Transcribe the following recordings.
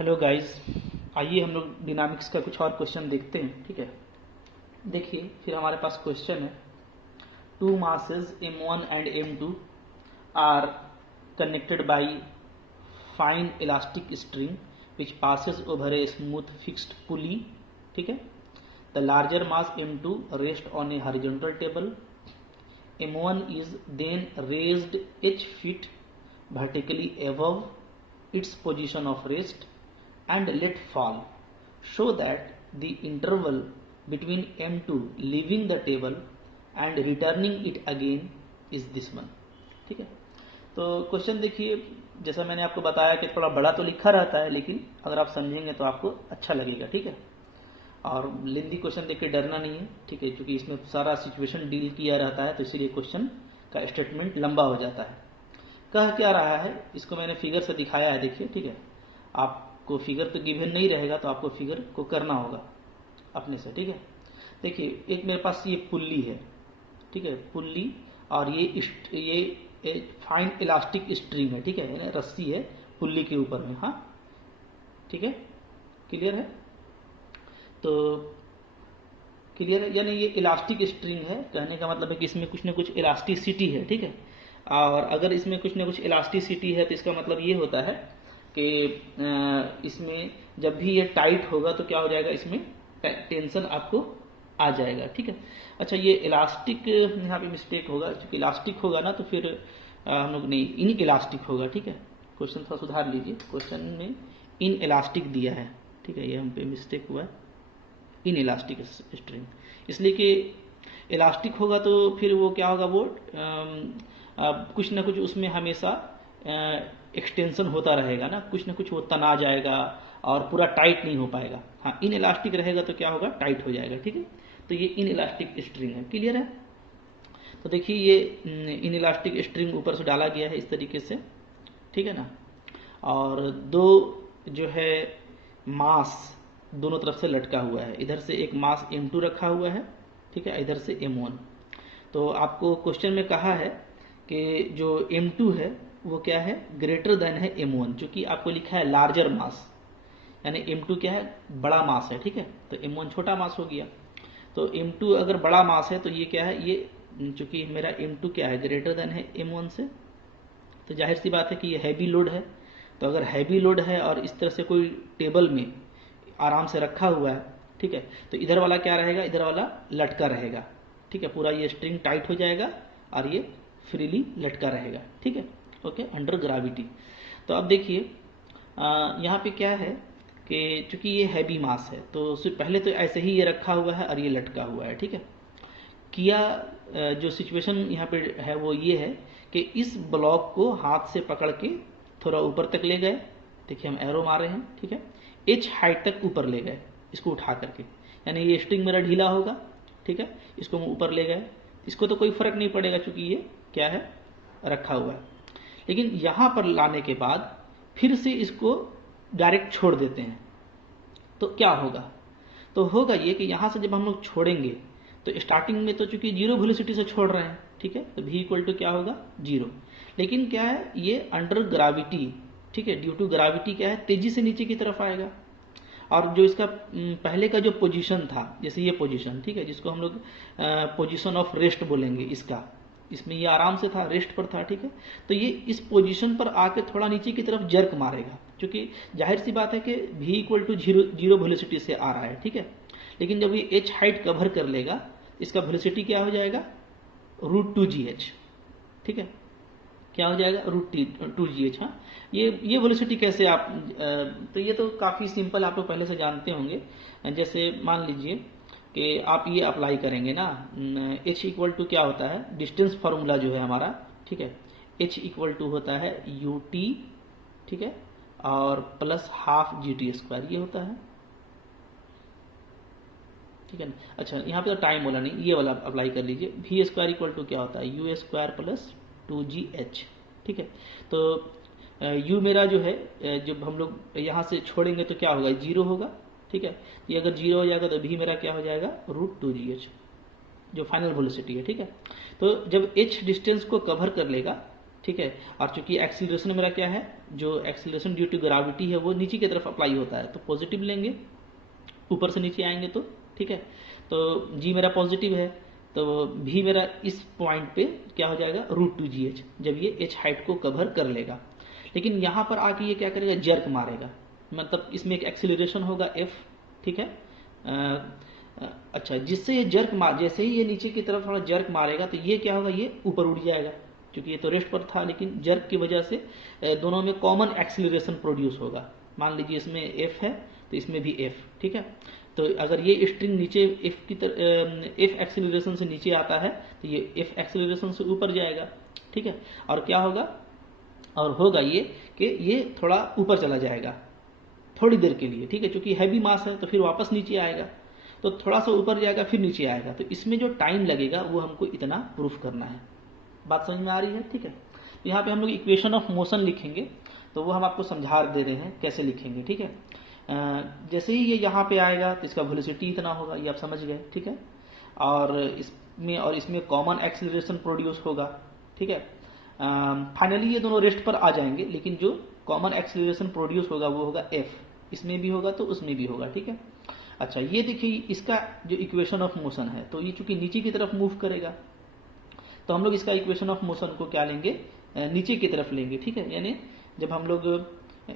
Hello guys, आइए हम लोग डिनामिक्स का कुछ और क्वेश्चन देखते हैं। ठीक है, देखिए फिर हमारे पास क्वेश्चन है, two masses m1 and m2 are connected by fine elastic string which passes over a smooth fixed pulley. ठीक है, the larger mass m2 rest on a horizontal table. m1 is then raised h feet vertically above its position of rest and let fall. Show that the interval between m2 leaving the table and returning it again is this one. ठीक है, तो question देखिए, जैसा मैंने आपको बताया कि थोड़ा बड़ा तो लिखा रहता है, लेकिन अगर आप समझेंगे तो आपको अच्छा लगेगा। ठीक है, और लेंदी क्वेश्चन देख के डरना नहीं है। ठीक है, क्योंकि इसमें सारा सिचुएशन डील किया रहता है, तो इसीलिए क्वेश्चन का स्टेटमेंट लंबा हो जाता है। कह क्या रहा है, इसको मैंने फिगर से दिखाया है। देखिए, ठीक है, आपको फिगर तो गिवन नहीं रहेगा, तो आपको फिगर को करना होगा अपने से। ठीक है, देखिए एक मेरे पास ये पुल्ली है। ठीक है, पुल्ली, और ये फाइन इलास्टिक स्ट्रिंग है। ठीक है, रस्सी है पुल्ली के ऊपर में। हाँ, ठीक है, क्लियर है? तो क्लियर है, यानी ये इलास्टिक स्ट्रिंग है। कहने का मतलब है कि इसमें कुछ ना कुछ इलास्टिसिटी है। ठीक है, और अगर इसमें कुछ ना कुछ इलास्टिसिटी है तो इसका मतलब ये होता है कि इसमें जब भी ये टाइट होगा तो क्या हो जाएगा, इसमें टेंशन आपको आ जाएगा। ठीक है, अच्छा, ये इलास्टिक यहाँ पे मिस्टेक होगा, क्योंकि इलास्टिक होगा ना तो फिर हम लोग नहीं, इन इलास्टिक होगा। ठीक है, क्वेश्चन थोड़ा सुधार लीजिए, क्वेश्चन में इन इलास्टिक दिया है। ठीक है, ये हम पे मिस्टेक हुआ है, इन इलास्टिक स्ट्रिंग, इसलिए कि इलास्टिक होगा तो फिर वो क्या होगा, वो कुछ ना कुछ उसमें हमेशा एक्सटेंशन होता रहेगा ना, कुछ ना कुछ वो तना जाएगा और पूरा टाइट नहीं हो पाएगा। हाँ, इन इलास्टिक रहेगा तो क्या होगा, टाइट हो जाएगा। ठीक है, तो ये इन इलास्टिक स्ट्रिंग है। क्लियर है? तो देखिए ये इन इलास्टिक स्ट्रिंग ऊपर से डाला गया है इस तरीके से। ठीक है ना, और दो जो है मास दोनों तरफ से लटका हुआ है। इधर से एक मास m2 रखा हुआ है, ठीक है, इधर से m1। तो आपको क्वेश्चन में कहा है कि जो m2 है वो क्या है, ग्रेटर देन है m1, जो कि आपको लिखा है लार्जर मास, यानी m2 क्या है, बड़ा मास है। ठीक है, तो m1 छोटा मास हो गया। तो m2 अगर बड़ा मास है तो ये क्या है, ये चूंकि मेरा m2 क्या है, ग्रेटर देन है m1 से, तो जाहिर सी बात है कि ये हैवी लोड है। तो अगर हैवी लोड है और इस तरह से कोई टेबल में आराम से रखा हुआ है, ठीक है, तो इधर वाला क्या रहेगा, इधर वाला लटका रहेगा। ठीक है, पूरा ये स्ट्रिंग टाइट हो जाएगा और ये फ्रीली लटका रहेगा। ठीक है, ओके, अंडर ग्रेविटी। तो अब देखिए यहाँ पे क्या है कि चूंकि ये हैवी मास है तो पहले तो ऐसे ही ये रखा हुआ है और ये लटका हुआ है। ठीक है, किया जो सिचुएशन यहाँ पे है वो ये है कि इस ब्लॉक को हाथ से पकड़ के थोड़ा ऊपर तक ले गए। देखिए हम एरो मार रहे हैं। ठीक है, एच हाइट तक ऊपर ले गए इसको उठा करके, यानी ये स्ट्रिंग मेरा ढीला होगा। ठीक है, इसको हम ऊपर ले गए, इसको तो कोई फर्क नहीं पड़ेगा क्योंकि ये क्या है, रखा हुआ है। लेकिन यहां पर लाने के बाद फिर से इसको डायरेक्ट छोड़ देते हैं, तो क्या होगा, तो होगा ये कि यहां से जब हम लोग छोड़ेंगे तो स्टार्टिंग में तो चूंकि जीरो वेलोसिटी से छोड़ रहे हैं, ठीक है, तो v इक्वल टू क्या होगा, जीरो। लेकिन क्या है, ये अंडर ग्रेविटी, ठीक है, ड्यू टू ग्रेविटी क्या है, तेजी से नीचे की तरफ आएगा। और जो इसका पहले का जो पोजीशन था, जैसे ये पोजीशन, ठीक है, जिसको हम लोग पोजीशन ऑफ रेस्ट बोलेंगे, इसमें ये आराम से था, रेस्ट पर था। ठीक है, तो ये इस पोजीशन पर आके थोड़ा नीचे की तरफ जर्क मारेगा, क्योंकि जाहिर सी बात है कि v equal to zero velocity से आ रहा है। ठीक है, लेकिन जब ये h हाइट कवर कर लेगा, इसका वेलोसिटी क्या हो जाएगा, √2gh। ठीक है, क्या हो जाएगा, √2gh। हाँ, ये वेलोसिटी कैसे आप तो ये तो काफी सिंपल, आप लोग पहले से जानते होंगे। जैसे मान लीजिए कि आप ये अप्लाई करेंगे ना, h इक्वल टू क्या होता है, डिस्टेंस फार्मूला जो है हमारा, ठीक है, h इक्वल टू होता है ut, ठीक है, और प्लस हाफ GT², ये होता है। ठीक है ना, अच्छा यहाँ पे तो टाइम वाला नहीं, ये वाला अप्लाई कर लीजिए। v² इक्वल टू क्या होता है, u² प्लस 2gh। ठीक है, तो u मेरा जो है, जब हम लोग यहाँ से छोड़ेंगे तो क्या होगा, जीरो होगा। ठीक है, ये अगर जीरो हो जाएगा तो v मेरा क्या हो जाएगा, √2gh, जो फाइनल वेलोसिटी है। ठीक है, तो जब h डिस्टेंस को कवर कर लेगा ठीक है। और चूंकि एक्सीलरेशन मेरा क्या है, जो एक्सीलरेशन ड्यू टू ग्रेविटी है वो नीचे की तरफ अप्लाई होता है, तो पॉजिटिव लेंगे, ऊपर से नीचे आएंगे तो, ठीक है। तो जी मेरा पॉजिटिव है, तो भी मेरा इस पॉइंट पे क्या हो जाएगा, √2gh, जब ये h हाइट को कवर कर लेगा। लेकिन यहाँ पर आके ये क्या करेगा, जर्क मारेगा, मतलब इसमें एक एक्सीलरेशन होगा f, ठीक है। अच्छा, जिससे ये जर्क मार, जैसे ही ये नीचे की तरफ थोड़ा जर्क मारेगा तो ये क्या होगा, ये ऊपर उड़ जाएगा, क्योंकि ये तो रेस्ट पर था, लेकिन जर्क की वजह से दोनों में कॉमन एक्सीलरेशन प्रोड्यूस होगा। मान लीजिए इसमें f है तो इसमें भी f, ठीक है। तो अगर ये स्ट्रिंग नीचे f की f एक्सीलरेशन से नीचे आता है तो ये f एक्सीलरेशन से ऊपर जाएगा, ठीक है। और क्या होगा, और होगा ये कि ये थोड़ा ऊपर चला जाएगा थोड़ी देर के लिए, ठीक है, क्योंकि हैवी मास है तो फिर वापस नीचे आएगा, तो थोड़ा सा ऊपर जाएगा फिर नीचे आएगा। तो इसमें जो टाइम लगेगा वो हमको इतना प्रूफ करना है। बात समझ में आ रही है, ठीक है। तो यहाँ पे हम लोग इक्वेशन ऑफ मोशन लिखेंगे, तो वो हम आपको समझा दे रहे हैं कैसे लिखेंगे, ठीक है। जैसे ही ये यहाँ पे आएगा तो इसका वेलोसिटी इतना होगा, ये आप समझ गए, ठीक है। और इसमें कॉमन एक्सीलरेशन प्रोड्यूस होगा, ठीक है। फाइनली ये दोनों रेस्ट पर आ जाएंगे, लेकिन जो कॉमन एक्सीलरेशन प्रोड्यूस होगा वो होगा f, इसमें भी होगा तो उसमें भी होगा, ठीक है। अच्छा, ये देखिए इसका जो इक्वेशन ऑफ मोशन है, तो ये चूंकि नीचे की तरफ मूव करेगा तो हम लोग इसका इक्वेशन ऑफ मोशन को क्या लेंगे, नीचे की तरफ लेंगे, ठीक है। यानी जब हम लोग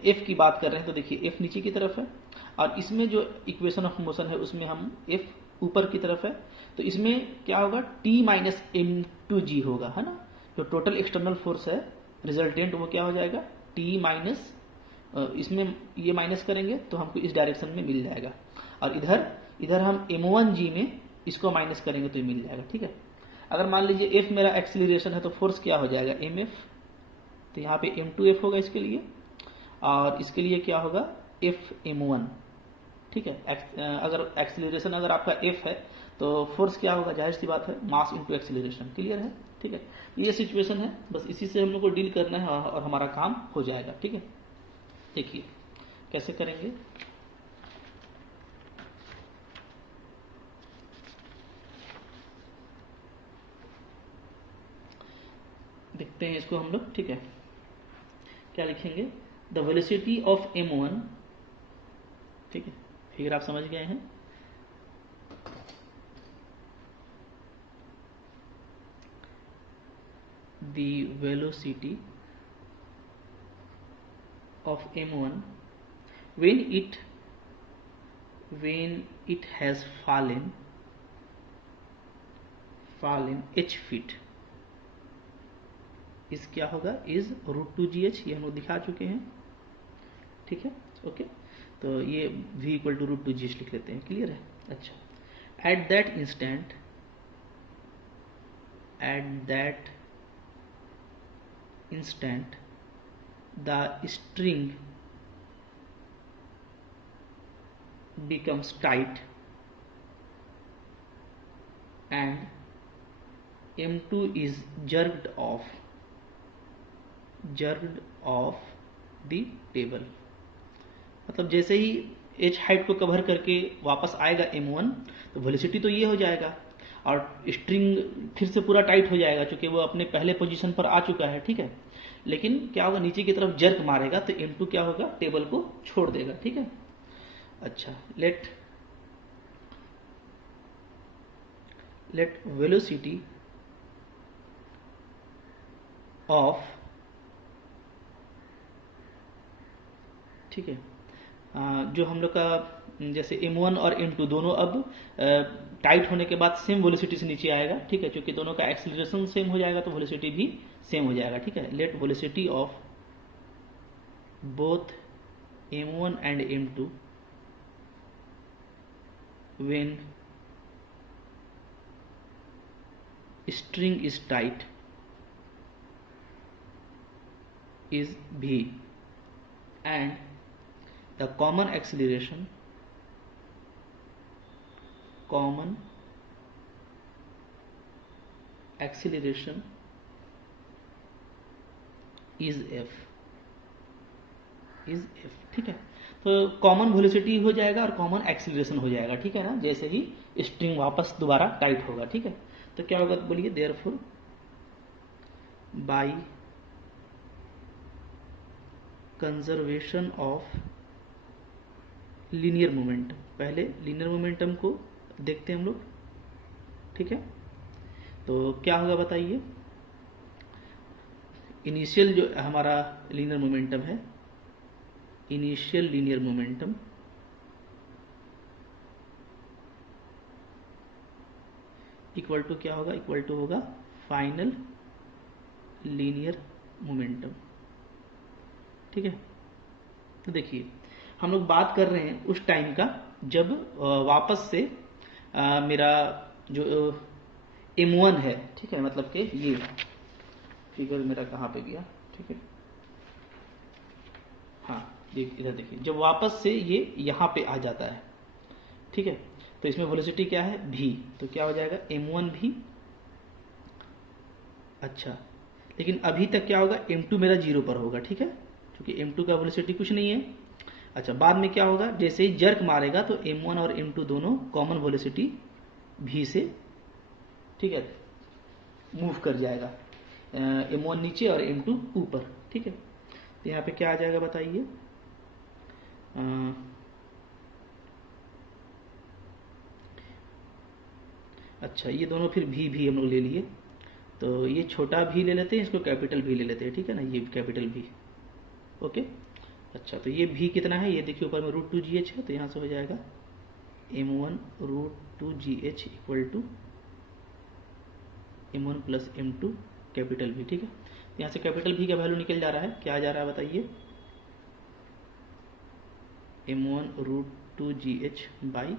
f की बात कर रहे हैं तो देखिए f नीचे की तरफ है, और इसमें जो इक्वेशन ऑफ मोशन है उसमें हम f ऊपर की तरफ है, तो इसमें क्या होगा, t माइनस m2g होगा, है ना। जो टोटल एक्सटर्नल फोर्स है रिजल्टेंट वो क्या हो जाएगा, t माइनस, इसमें ये माइनस करेंगे तो हमको इस डायरेक्शन में मिल जाएगा, और इधर हम m1g में इसको माइनस करेंगे तो ये मिल जाएगा, ठीक है। अगर मान लीजिए f मेरा एक्सीलरेशन है तो फोर्स क्या हो जाएगा, mf, तो यहाँ पे m2f होगा इसके लिए, और इसके लिए क्या होगा, fm1, ठीक है। अगर एक्सीलरेशन अगर आपका f है तो फोर्स क्या होगा, जाहिर सी बात है मास इंटू एक्सीलरेशन, क्लियर है, ठीक है। ये सिचुएशन है, बस इसी से हम लोग को डील करना है और हमारा काम हो जाएगा, ठीक है। देखिए कैसे करेंगे, देखते हैं इसको हम लोग, ठीक है। क्या लिखेंगे, द वेलोसिटी ऑफ m1, ठीक है, फिगर आप समझ गए हैं। The velocity of m1 when it has fallen h feet इस क्या होगा, इज √2gh, ये हम लोग दिखा चुके हैं, ठीक है, ओके। तो ये v इक्वल टू √2gh लिख लेते हैं, क्लियर है। अच्छा, at that instant the string becomes tight and m2 is jerked off the table। मतलब जैसे ही h हाइट को कवर करके वापस आएगा m1 तो वेलोसिटी तो ये हो जाएगा, और स्ट्रिंग फिर से पूरा टाइट हो जाएगा क्योंकि वो अपने पहले पोजीशन पर आ चुका है, ठीक है। लेकिन क्या होगा, नीचे की तरफ जर्क मारेगा तो m2 क्या होगा, टेबल को छोड़ देगा, ठीक है। अच्छा, लेट वेलोसिटी ऑफ, ठीक है, जो हम लोग का जैसे m1 और m2 दोनों अब टाइट होने के बाद सेम वेलोसिटी से नीचे आएगा, ठीक है, क्योंकि दोनों का एक्सीलरेशन सेम हो जाएगा तो वेलोसिटी भी सेम हो जाएगा, ठीक है। Let velocity of both m1 and m2 when string is tight is v, and the common acceleration is f, ठीक है। तो कॉमन वेलोसिटी हो जाएगा और कॉमन एक्सीलरेशन हो जाएगा, ठीक है ना, जैसे ही स्ट्रिंग वापस दोबारा टाइट होगा, ठीक है। तो क्या होगा, तो बोलिए, therefore by conservation of linear momentum. पहले लीनियर मोमेंटम को देखते हैं हम लोग, ठीक है। तो क्या होगा बताइए, इनिशियल जो हमारा लीनियर मोमेंटम है, initial linear momentum equal to क्या होगा, इक्वल टू होगा फाइनल लीनियर मोमेंटम, ठीक है। तो देखिए हम लोग बात कर रहे हैं उस टाइम का जब वापस से मेरा जो m1 है, ठीक है, मतलब कि ये फिगर मेरा कहाँ पे गया, ठीक है, हाँ इधर देखिए, जब वापस से ये यहाँ पे आ जाता है, ठीक है, तो इसमें वेलोसिटी क्या है v, तो क्या हो जाएगा m1 भी, अच्छा, लेकिन अभी तक क्या होगा m2 मेरा 0 पर होगा, ठीक है, क्योंकि m2 का वेलोसिटी कुछ नहीं है। अच्छा, बाद में क्या होगा, जैसे ही जर्क मारेगा तो m1 और m2 दोनों कॉमन वेलोसिटी v से, ठीक है, मूव कर जाएगा, m1 नीचे और m2 ऊपर, ठीक है। तो यहाँ पे क्या आ जाएगा बताइए, अच्छा ये दोनों फिर भी हम लोग ले लिए, तो ये छोटा भी ले लेते हैं, इसको कैपिटल भी ले लेते हैं, ठीक है ना, ये कैपिटल भी, ओके। अच्छा, तो ये भी कितना है, ये देखिए ऊपर में √2gh है, तो यहाँ से हो जाएगा m1 √2gh equal to m1 plus m2 capital भी, ठीक है। तो यहाँ से कैपिटल भी का वैल्यू निकल जा रहा है, क्या आ जा रहा है बताइए, m1 √2gh by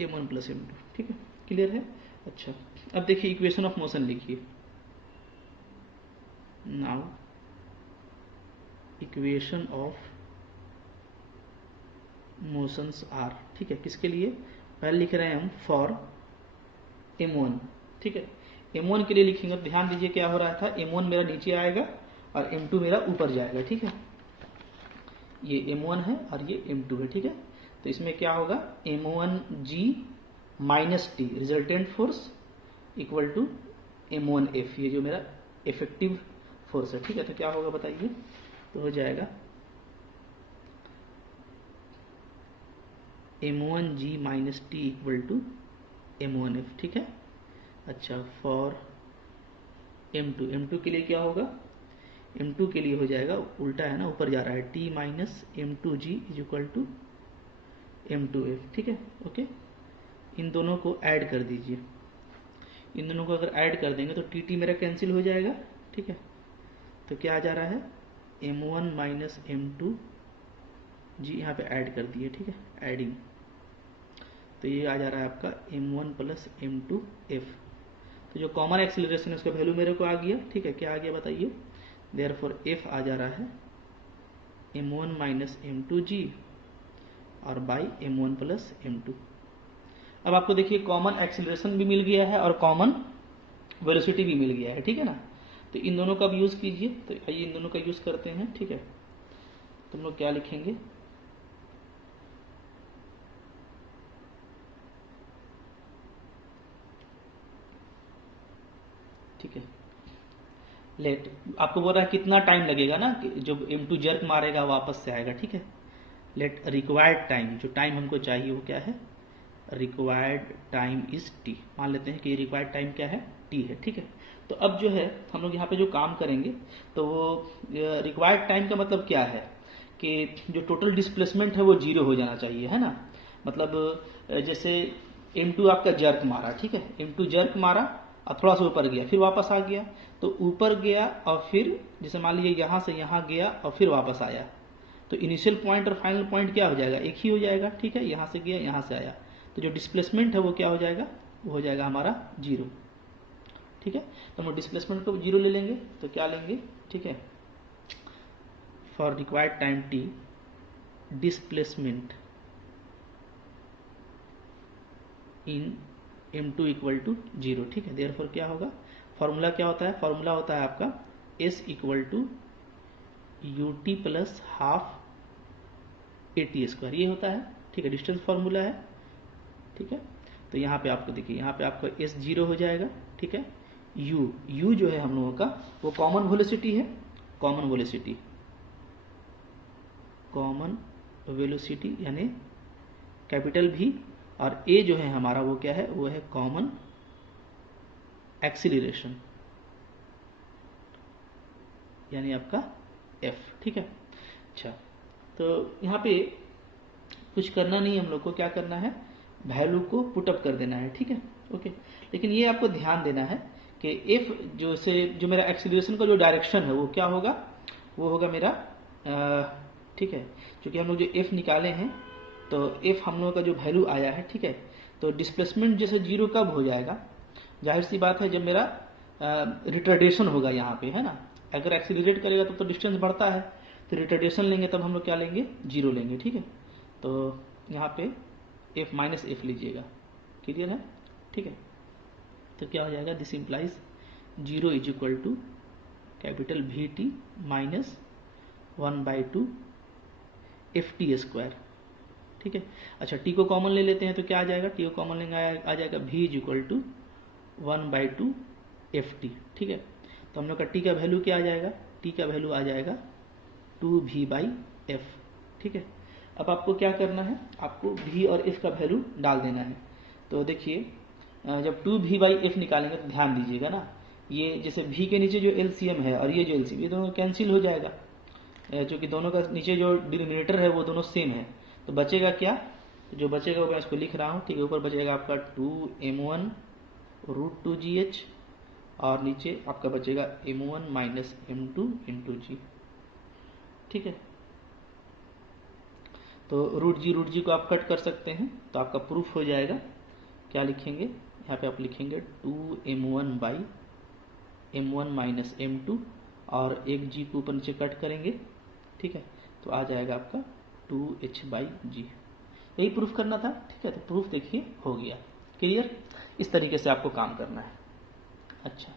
m1 plus m2, ठीक है, क्लियर है। अच्छा, अब देखिए इक्वेशन ऑफ मोशन लिखिए, now equation of motions are, ठीक है, किसके लिए, पहले लिख रहे हैं हम फॉर m1, ठीक है, m1 के लिए लिखेंगे, ध्यान दीजिए क्या हो रहा था, m1 मेरा नीचे आएगा और m2 मेरा ऊपर जाएगा, ठीक है, ये m1 है और ये m2 है, ठीक है। तो इसमें क्या होगा, m1g minus T resultant force equal to m1f, ये जो मेरा इफेक्टिव फोर्स है, ठीक है। तो क्या होगा बताइए, तो हो जाएगा m1g minus T equal to m1f, ठीक है। अच्छा, फॉर m2 के लिए क्या होगा, m2 के लिए हो जाएगा, उल्टा है ना, ऊपर जा रहा है, t minus m2g is equal to m2f, ठीक है, ओके। इन दोनों को ऐड कर दीजिए, इन दोनों को अगर ऐड कर देंगे तो टी मेरा कैंसिल हो जाएगा, ठीक है। तो क्या आ जा रहा है, m1 माइनस m2 जी यहाँ पे ऐड कर दिए, ठीक है, एडिंग, तो ये आ जा रहा है आपका m1 प्लस m2f। तो जो कॉमन एक्सीलरेशन है उसका वैल्यू मेरे को आ गया, ठीक है, क्या आ गया बताइए, देयरफॉर f आ जा रहा है m1 माइनस m2g और बाई m1 प्लस m2। अब आपको देखिए कॉमन एक्सीलरेशन भी मिल गया है और कॉमन वेलोसिटी भी मिल गया है, ठीक है ना। तो इन दोनों का भी यूज कीजिए, तो आइए इन दोनों का यूज करते हैं, ठीक है। तुम लोग क्या लिखेंगे, ठीक है, लेट आपको बोल रहा है कितना टाइम लगेगा ना, कि जब m2 जर्क मारेगा वापस से आएगा, ठीक है। लेट रिक्वायर्ड टाइम, जो टाइम हमको चाहिए वो क्या है, रिक्वायर्ड टाइम इज t, मान लेते हैं कि रिक्वायर्ड टाइम क्या है, t है, ठीक है। तो अब जो है हम लोग यहाँ पे जो काम करेंगे, तो वो रिक्वायर्ड टाइम का मतलब क्या है कि जो टोटल डिस्प्लेसमेंट है वो 0 हो जाना चाहिए, है ना। मतलब जैसे m2 आपका जर्क मारा, ठीक है, m2 जर्क मारा और थोड़ा सा ऊपर गया, फिर वापस आ गया, तो ऊपर गया और फिर जैसे मान लीजिए यहाँ से यहाँ गया और फिर वापस आया, तो इनिशियल पॉइंट और फाइनल पॉइंट क्या हो जाएगा, एक ही हो जाएगा, ठीक है, यहाँ से गया यहाँ से आया, तो जो डिस्प्लेसमेंट है वो क्या हो जाएगा, वो हो जाएगा हमारा 0, ठीक है। तो हम डिस्प्लेसमेंट को 0 ले लेंगे, तो क्या लेंगे, ठीक है, for required time t displacement in m2 equal to 0, ठीक है। देयरफॉर क्या होगा, फॉर्मूला क्या होता है, फॉर्मूला होता है आपका s equal to ut plus half at², ये होता है, ठीक है, डिस्टेंस फॉर्मूला है, ठीक है। तो यहाँ पे आपको देखिए, यहाँ पे आपका s 0 हो जाएगा, ठीक है। u जो है हम लोगों का वो कॉमन वेलोसिटी है, कॉमन वेलोसिटी यानी कैपिटल V, और A जो है हमारा वो क्या है, वो है कॉमन एक्सीलरेशन यानी आपका F, ठीक है। अच्छा, तो यहाँ पे कुछ करना नहीं, हम लोग को क्या करना है, वैल्यू को पुटअप कर देना है, ठीक है, ओके। लेकिन ये आपको ध्यान देना है कि F जो मेरा एक्सीलरेशन का जो डायरेक्शन है वो क्या होगा, वो होगा मेरा, ठीक है, क्योंकि हम लोग जो F निकाले हैं तो F हम लोगों का जो वैल्यू आया है, ठीक है, तो डिस्प्लेसमेंट जैसे जीरो कब हो जाएगा, जाहिर सी बात है जब मेरा रिटार्डेशन होगा यहाँ पे, है ना। अगर एक्सीलरेट करेगा तो डिस्टेंस बढ़ता है, तो रिटार्डेशन लेंगे तब हम लोग क्या लेंगे, जीरो लेंगे, ठीक है। तो यहाँ पे F माइनस एफ लीजिएगा, क्लियर है, ठीक है। तो क्या हो जाएगा, this implies zero is equal to capital VT minus 1/2 FT square, ठीक है। अच्छा, T को कॉमन ले लेते हैं तो क्या आ जाएगा, T को कॉमन लेंगे आ जाएगा V is equal to 1/2 FT, ठीक है। तो हम लोग का T का वैल्यू क्या आ जाएगा, T का वैल्यू आ जाएगा 2V/F, ठीक है। अब आपको क्या करना है, आपको V और F का वैल्यू डाल देना है। तो देखिए, जब 2V/F निकालेंगे तो ध्यान दीजिएगा ना, ये जैसे V के नीचे जो LCM है और ये जो LCM, ये दोनों कैंसिल हो जाएगा, क्योंकि दोनों का नीचे जो डिनोमिनेटर है वो दोनों सेम है। तो बचेगा क्या, तो जो बचेगा वो मैं इसको लिख रहा हूँ, ठीक है। ऊपर बचेगा आपका 2m1√2gh और नीचे आपका बचेगा m1 माइनस m2 इंटू जी, ठीक है। तो रूट जी को आप कट कर सकते हैं, तो आपका प्रूफ हो जाएगा, क्या लिखेंगे यहाँ पे, आप लिखेंगे 2m1/m1 माइनस m2 और एक g को ऊपर नीचे कट करेंगे, ठीक है। तो आ जाएगा आपका 2h/g, यही प्रूफ करना था, ठीक है। तो प्रूफ देखिए हो गया, क्लियर। इस तरीके से आपको काम करना है। अच्छा,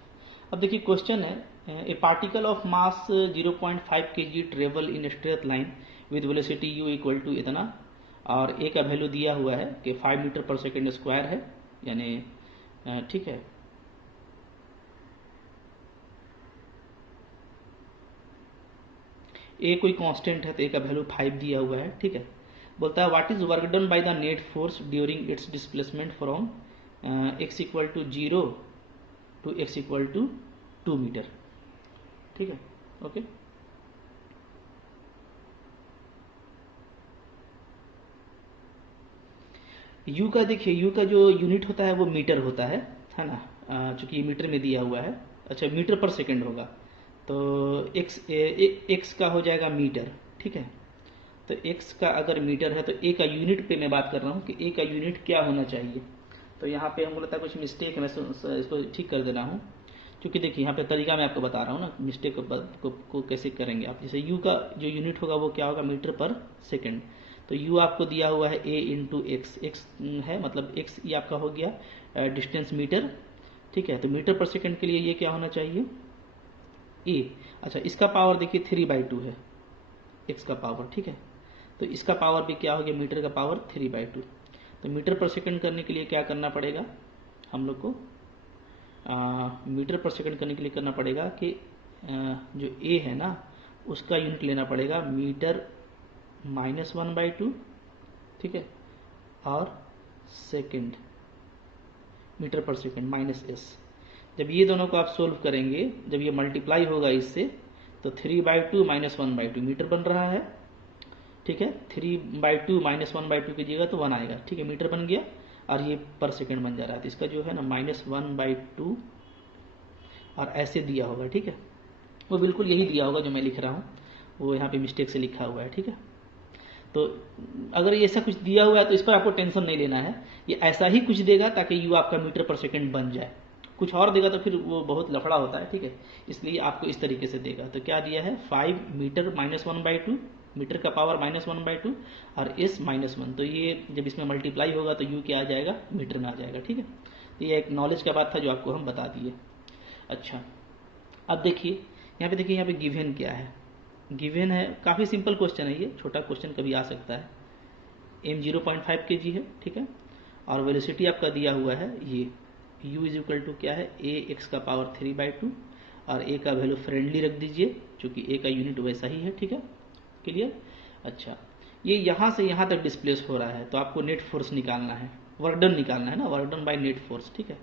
अब देखिए क्वेश्चन है, a particle of mass 0.5 kg travel in straight line with velocity u equal to इतना, और ए का वैल्यू दिया हुआ है कि 5 मीटर पर सेकेंड स्क्वायर है, यानी ठीक है। ए कोई कांस्टेंट है तो ए का वैल्यू 5 दिया हुआ है, ठीक है। बोलता है what is work done by the net force during its displacement from x equal to 0 to x equal to 2 metre, ठीक है, ओके। u का देखिए, u का जो यूनिट होता है वो मीटर होता है ना, चूंकि ये मीटर में दिया हुआ है। अच्छा, मीटर पर सेकंड होगा, तो x का हो जाएगा मीटर, ठीक है। तो x का अगर मीटर है तो a का यूनिट पे मैं बात कर रहा हूँ कि a का यूनिट क्या होना चाहिए। तो यहाँ पे हमको लगता है कुछ मिस्टेक है, मैं इसको ठीक कर दे रहा हूँ, क्योंकि देखिए यहाँ पे तरीका मैं आपको बता रहा हूँ ना, मिस्टेक को कैसे करेंगे आप। जैसे u का जो यूनिट होगा वो क्या होगा, मीटर पर सेकेंड। तो u आपको दिया हुआ है a इंटू एक्स, x है मतलब x ये आपका हो गया डिस्टेंस मीटर, ठीक है। तो मीटर पर सेकेंड के लिए ये क्या होना चाहिए, a। अच्छा, इसका पावर देखिए 3/2 है, x का पावर, ठीक है। तो इसका पावर भी क्या हो गया, मीटर का पावर 3/2। तो मीटर पर सेकंड करने के लिए क्या करना पड़ेगा हम लोग को, मीटर पर सेकंड करने के लिए करना पड़ेगा कि जो a है ना उसका यूनिट लेना पड़ेगा मीटर माइनस 1/2, ठीक है, और सेकंड मीटर पर सेकंड माइनस s। जब ये दोनों को आप सोल्व करेंगे, जब ये मल्टीप्लाई होगा इससे, तो 3/2 माइनस 1/2 मीटर बन रहा है, ठीक है। 3/2 माइनस 1/2 कीजिएगा तो 1 आएगा, ठीक है, मीटर बन गया, और ये पर सेकंड बन जा रहा है। तो इसका जो है ना माइनस 1/2 और ऐसे दिया होगा, ठीक है। वो बिल्कुल यही दिया होगा जो मैं लिख रहा हूँ, वो यहाँ पे मिस्टेक से लिखा हुआ है, ठीक है। तो अगर ये ऐसा कुछ दिया हुआ है तो इस पर आपको टेंशन नहीं लेना है, ये ऐसा ही कुछ देगा ताकि यू आपका मीटर पर सेकंड बन जाए। कुछ और देगा तो फिर वो बहुत लफड़ा होता है, ठीक है। इसलिए आपको इस तरीके से देगा। तो क्या दिया है, 5 मीटर माइनस 1/2, मीटर का पावर माइनस 1/2 और s -1। तो ये जब इसमें मल्टीप्लाई होगा तो u क्या आ जाएगा, मीटर में आ जाएगा, ठीक है। तो ये एक नॉलेज का बात था जो आपको हम बता दिए। अच्छा, अब देखिए यहाँ पे, देखिए यहाँ पे गिवन क्या है, गिवन है, काफ़ी सिंपल क्वेश्चन है, ये छोटा क्वेश्चन कभी आ सकता है। m 0.5 kg है, ठीक है, और वेलोसिटी आपका दिया हुआ है ये u इज इक्वल टू क्या है, a x का पावर 3/2 और a का वैल्यू फ्रेंडली रख दीजिए, चूंकि ए का यूनिट वैसा ही है, ठीक है, क्लियर। अच्छा, ये यहाँ से यहाँ तक डिस्प्लेस हो रहा है, तो आपको नेट फोर्स निकालना है, वर्क डन निकालना है ना, work done by net force, ठीक है।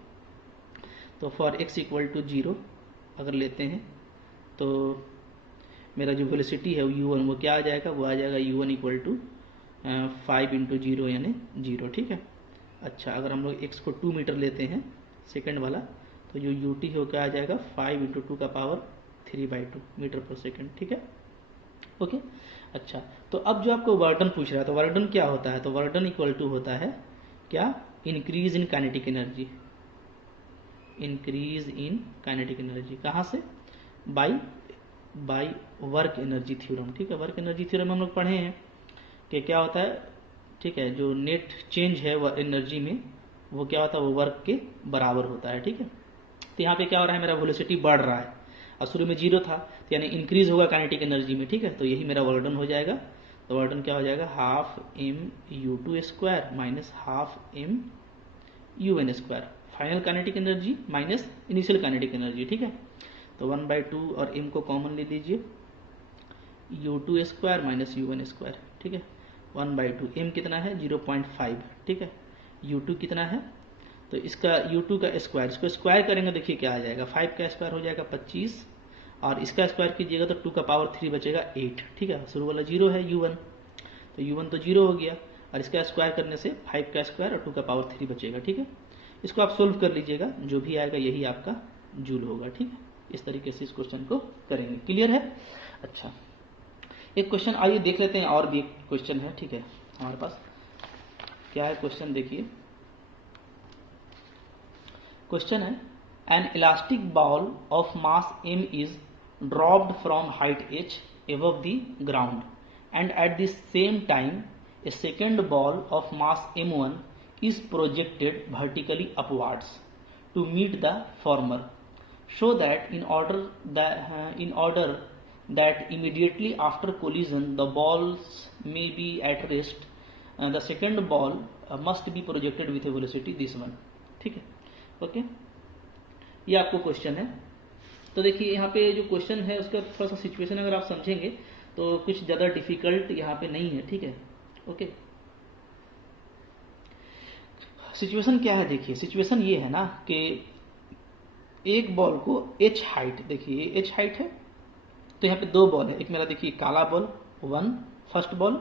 तो फॉर x इक्वल टू 0 अगर लेते हैं तो मेरा जो वेलोसिटी है u1 वो क्या आ जाएगा, वो आ जाएगा u1 इक्वल टू 5 इंटू 0 यानी 0, ठीक है। अच्छा, अगर हम लोग x को 2 मीटर लेते हैं सेकंड वाला, तो जो ut हो क्या आ जाएगा 5 इंटू 2 का पावर 3/2 मीटर पर सेकंड, ठीक है, ओके। अच्छा, तो अब जो आपको वर्क डन पूछ रहा है, तो वर्क डन क्या होता है, तो वर्क डन इक्वल टू होता है क्या, increase in kinetic energy, increase in kinetic energy कहाँ से, बाय वर्क एनर्जी थ्योरम, ठीक है। वर्क एनर्जी थ्योरम हम लोग पढ़े हैं कि क्या होता है, ठीक है, जो नेट चेंज है वो एनर्जी में वो क्या होता है, वो वर्क के बराबर होता है, ठीक है। तो यहाँ पे क्या हो रहा है, मेरा वेलोसिटी बढ़ रहा है और शुरू में 0 था, तो यानी इंक्रीज होगा काइनेटिक एनर्जी में, ठीक है। तो यही मेरा वर्क डन हो जाएगा। तो वर्क डन क्या हो जाएगा, half m(u2 square minus half m(un square), final kinetic energy minus initial kinetic energy, ठीक है। तो 1/2 और m को कॉमन ले लीजिए, u2 square minus u1 square, ठीक है, 1/2, m कितना है 0.5, ठीक है, u2 कितना है, तो इसका u2 का स्क्वायर, इसको स्क्वायर करेंगे देखिए क्या आ जाएगा, 5 का स्क्वायर हो जाएगा 25 और इसका स्क्वायर कीजिएगा तो 2 का पावर 3 बचेगा 8, ठीक है। शुरू वाला 0 है u1, तो u1 तो 0 हो गया और इसका स्क्वायर करने से 5 का स्क्वायर और 2 का पावर 3 बचेगा, ठीक है। इसको आप सोल्व कर लीजिएगा, जो भी आएगा यही आपका जूल होगा, ठीक है। इस तरीके से इस क्वेश्चन को करेंगे, क्लियर है। अच्छा, एक क्वेश्चन आइए देख लेते हैं, और भी एक क्वेश्चन है, ठीक है, हमारे पास क्या है क्वेश्चन, देखिए क्वेश्चन है, N elastic ball of mass m is dropped from height h above the ground and at the same time a second ball of mass m1 is projected vertically upwards to meet the former. Show that in order that immediately after collision the balls may be at rest, the second ball must be projected with a velocity this one, ठीक है, okay. ये आपको question है। तो देखिए यहाँ पे जो क्वेश्चन है उसका थोड़ा सा सिचुएशन अगर आप समझेंगे तो कुछ ज़्यादा डिफिकल्ट यहाँ पे नहीं है, ठीक है, ओके। सिचुएशन क्या है, देखिए सिचुएशन ये है ना कि एक बॉल को h हाइट, देखिए h हाइट है, तो यहाँ पे 2 बॉल है, एक मेरा देखिए काला बॉल 1 फर्स्ट बॉल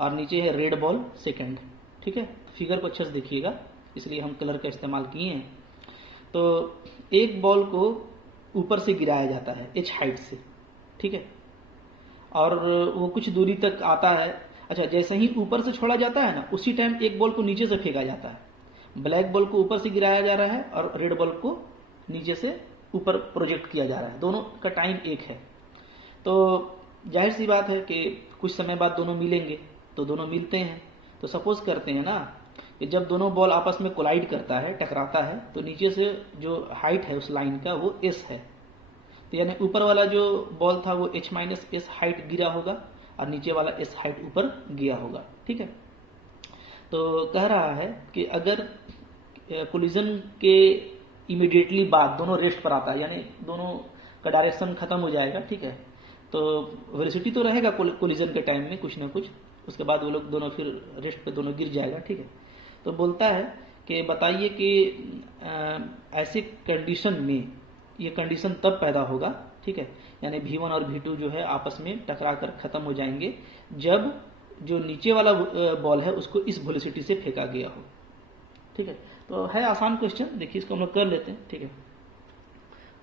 और नीचे है रेड बॉल सेकंड, ठीक है। फिगर को अच्छे से देखिएगा, इसलिए हम कलर का इस्तेमाल किए हैं। तो एक बॉल को ऊपर से गिराया जाता है h हाइट से, ठीक है, और वो कुछ दूरी तक आता है। अच्छा, जैसे ही ऊपर से छोड़ा जाता है ना, उसी टाइम एक बॉल को नीचे से फेंका जाता है। ब्लैक बॉल को ऊपर से गिराया जा रहा है और रेड बॉल को नीचे से ऊपर प्रोजेक्ट किया जा रहा है, दोनों का टाइम एक है। तो जाहिर सी बात है कि कुछ समय बाद दोनों मिलेंगे, तो दोनों मिलते हैं। तो सपोज करते हैं ना कि जब दोनों बॉल आपस में कोलाइड करता है, टकराता है, तो नीचे से जो हाइट है उस लाइन का वो s है, तो यानी ऊपर वाला जो बॉल था वो h माइनस एस हाइट गिरा होगा और नीचे वाला s हाइट ऊपर गया होगा, ठीक है। तो कह रहा है कि अगर कोलिजन के इमीडिएटली बाद दोनों रेस्ट पर आता है, यानी दोनों का डायरेक्शन खत्म हो जाएगा, ठीक है, तो वेलोसिटी तो रहेगा कोलिजन के टाइम में कुछ ना कुछ, उसके बाद वो लोग दोनों फिर रेस्ट पे दोनों गिर जाएगा, ठीक है। तो बोलता है कि बताइए कि ऐसे कंडीशन में, ये कंडीशन तब पैदा होगा, ठीक है, यानी V1 और V2 जो है आपस में टकरा कर खत्म हो जाएंगे जब जो नीचे वाला बॉल है उसको इस वेलोसिटी से फेंका गया हो, ठीक है। तो है आसान क्वेश्चन, देखिए इसको हम लोग कर लेते हैं, ठीक है,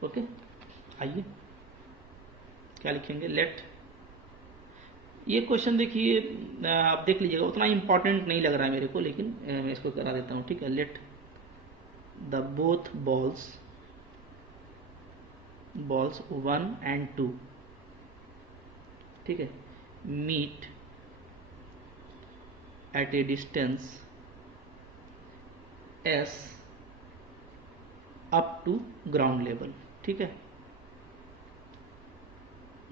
ओके। आइए क्या लिखेंगे, लेट, ये क्वेश्चन देखिए आप देख लीजिएगा, उतना इंपॉर्टेंट नहीं लग रहा है मेरे को, लेकिन मैं इसको करा देता हूँ, ठीक है। Let the both balls 1 and 2, ठीक है, meet at a distance s up to ground level, ठीक है।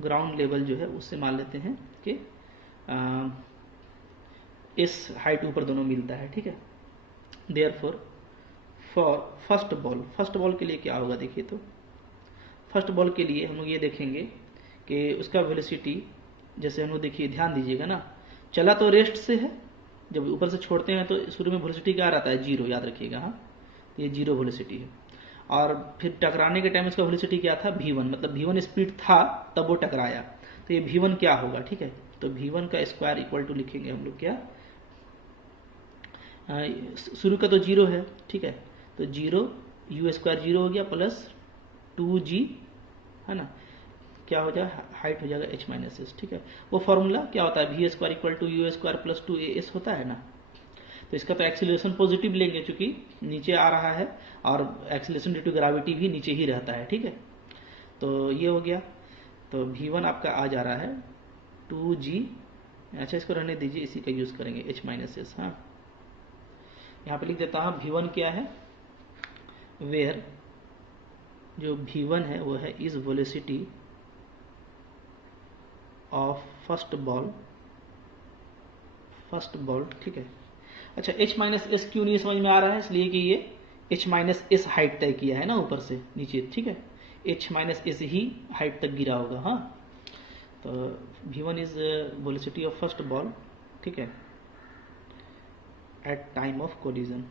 ग्राउंड लेवल जो है उससे मान लेते हैं कि इस हाइट ऊपर दोनों मिलता है, ठीक है। देयरफॉर फॉर फर्स्ट बॉल के लिए क्या होगा, देखिए तो फर्स्ट बॉल के लिए हम लोग ये देखेंगे कि उसका वेलोसिटी, जैसे हम लोग देखिए ध्यान दीजिएगा ना, चला तो रेस्ट से है, जब ऊपर से छोड़ते हैं तो शुरू में वेलोसिटी क्या रहता है, जीरो, याद रखिएगा। हाँ, तो ये जीरो वेलोसिटी है। और फिर टकराने के टाइम उसका वेलोसिटी क्या था, v1, मतलब v1 स्पीड था तब वो टकराया, तो ये v1 क्या होगा, ठीक है। तो v1 का स्क्वायर इक्वल टू लिखेंगे हम लोग क्या, शुरू का तो जीरो है, ठीक है, तो जीरो यू स्क्वायर जीरो हो गया प्लस 2g, है ना, क्या हो जाएगा, हाइट हो जाएगा h माइनस एस, ठीक है। वो फॉर्मूला क्या होता है, v square equal to u square plus 2as होता है ना। तो इसका तो एक्सीलरेशन पॉजिटिव लेंगे क्योंकि नीचे आ रहा है, और एक्सीलरेशन ड्यू टू ग्रेविटी भी नीचे ही रहता है, ठीक है। तो ये हो गया, तो v1 आपका आ जा रहा है 2g, अच्छा इसको रहने दीजिए, इसी का यूज करेंगे h माइनस एस। हाँ, यहाँ पे लिख देता हूँ v1 क्या है, वेयर जो v1 है वो है is velocity of first ball, ठीक है। अच्छा, h माइनस एस क्यों नहीं समझ में आ रहा है, इसलिए कि ये h माइनस एस हाइट तय किया है ना ऊपर से नीचे, ठीक है, h माइनस एस ही हाइट तक गिरा होगा। हाँ, तो v1 is velocity of first ball, ठीक है, एट टाइम ऑफ कोलिजन,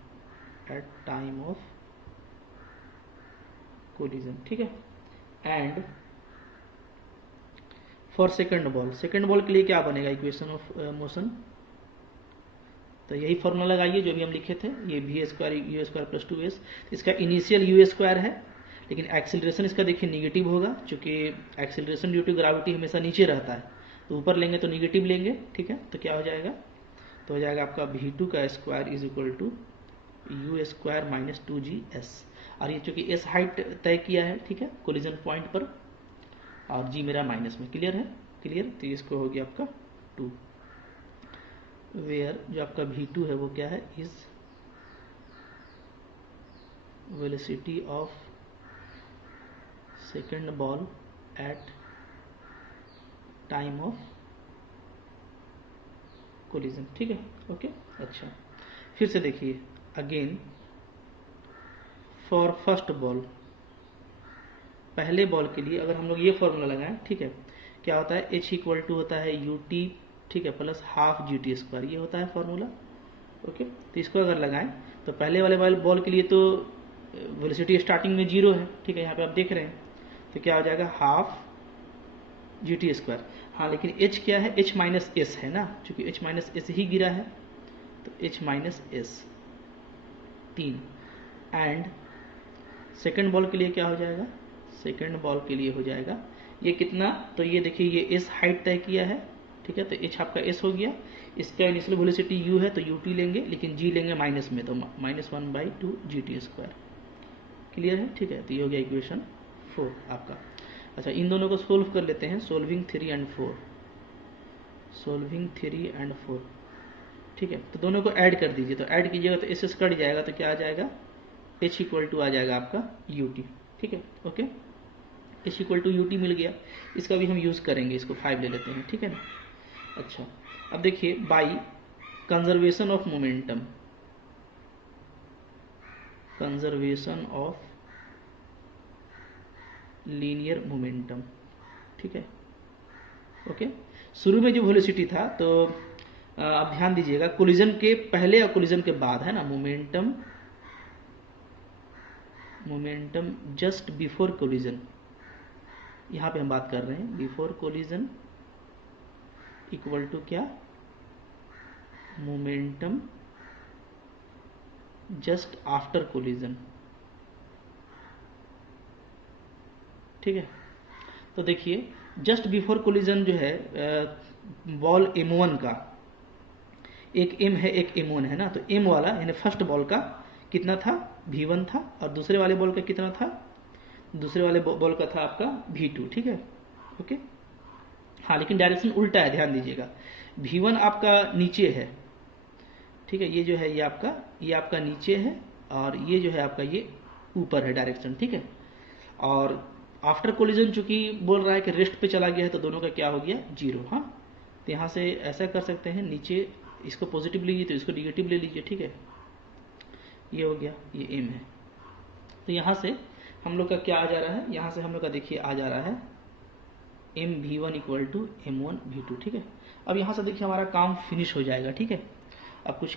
ठीक है। एंड फॉर सेकंड बॉल के लिए क्या बनेगा, इक्वेशन ऑफ मोशन, तो यही फॉर्मूला लगाइए जो भी हम लिखे थे, ये v square u square plus 2s। इसका इनिशियल यू स्क्वायर है, लेकिन एक्सिलरेशन इसका देखिए निगेटिव होगा, क्योंकि एक्सिलरेशन ड्यू टू ग्रेविटी हमेशा नीचे रहता है, तो ऊपर लेंगे तो निगेटिव लेंगे, ठीक है। तो क्या हो जाएगा, तो हो जाएगा आपका v2 का square is equal to u square minus 2gs, और ये चूंकि s हाइट तय किया है, ठीक है, कोलिजन पॉइंट पर, और g मेरा माइनस में, क्लियर है, क्लियर। तो इसको हो गया आपका 2, वेयर जो आपका v2 है वो क्या है, is velocity of second ball at time of collision, ठीक है, ओके। अच्छा, फिर से देखिए अगेन फॉर फर्स्ट बॉल, पहले बॉल के लिए अगर हम लोग ये फॉर्मूला लगाएं, ठीक है, क्या होता है, h इक्वल टू होता है ut, ठीक है, प्लस हाफ gt स्क्वायर, ये होता है फॉर्मूला, ओके। तो इसको अगर लगाएं तो पहले वाले बॉल के लिए तो वेलोसिटी स्टार्टिंग में जीरो है, ठीक है, यहाँ पे आप देख रहे हैं, तो क्या हो जाएगा हाफ gt स्क्वायर। हाँ, लेकिन h क्या है, h माइनस एस है ना, चूंकि h माइनस एस ही गिरा है, तो h minus S 3, and second ball के लिए क्या हो जाएगा, सेकेंड बॉल के लिए हो जाएगा ये कितना, तो ये देखिए ये एस हाइट तय किया है, ठीक है, तो एच आपका एस हो गया, इसका इनिशियल वेलोसिटी यू है तो यूट लेंगे, लेकिन जी लेंगे माइनस में, तो -1/2 gt स्क्वायर, क्लियर है, ठीक है। तो ये हो गया इक्वेशन 4 आपका। अच्छा, इन दोनों को सोल्व कर लेते हैं, सोल्विंग 3 एंड 4, ठीक है। तो दोनों को ऐड कर दीजिए, तो ऐड कीजिएगा तो एस कट जाएगा, तो क्या आ जाएगा, h इक्वल टू आ जाएगा आपका ut, ठीक है, okay. h equal to ut मिल गया, इसका भी हम यूज करेंगे, इसको 5 ले लेते हैं, ठीक है ना। अच्छा, अब देखिए by conservation of momentum, conservation of linear momentum, ठीक है, ओके। शुरू में जो वेलोसिटी था, तो आप ध्यान दीजिएगा कोलिजन के पहले और कोलिजन के बाद, है ना, मोमेंटम जस्ट बिफोर कोलिजन, यहाँ पे हम बात कर रहे हैं बिफोर कोलिजन इक्वल टू क्या, मोमेंटम जस्ट आफ्टर कोलिजन, ठीक है। तो देखिए जस्ट बिफोर कोलिजन जो है बॉल m1 का, एक m है एक m1 है ना, तो m वाला यानी फर्स्ट बॉल का कितना था, v1 था, और दूसरे वाले बॉल का कितना था, दूसरे वाले बॉल का था आपका v2, ठीक है, ओके। हाँ, लेकिन डायरेक्शन उल्टा है, ध्यान दीजिएगा, v1 आपका नीचे है, ठीक है, ये जो है ये आपका नीचे है, और ये जो है आपका ये ऊपर है डायरेक्शन, ठीक है। और आफ्टर कोलिजन चूंकि बोल रहा है कि रेस्ट पे चला गया है, तो दोनों का क्या हो गया, जीरो। हाँ, तो यहाँ से ऐसा कर सकते हैं, नीचे इसको पॉजिटिव लीजिए तो इसको निगेटिव ले लीजिए, ठीक है, ये हो गया, ये एम है। तो यहाँ से हम लोग का क्या आ जा रहा है, यहाँ से हम लोग का देखिए आ जा रहा है mv1 equal to m1 v2, ठीक है। अब यहाँ से देखिए हमारा काम फिनिश हो जाएगा, ठीक है। अब कुछ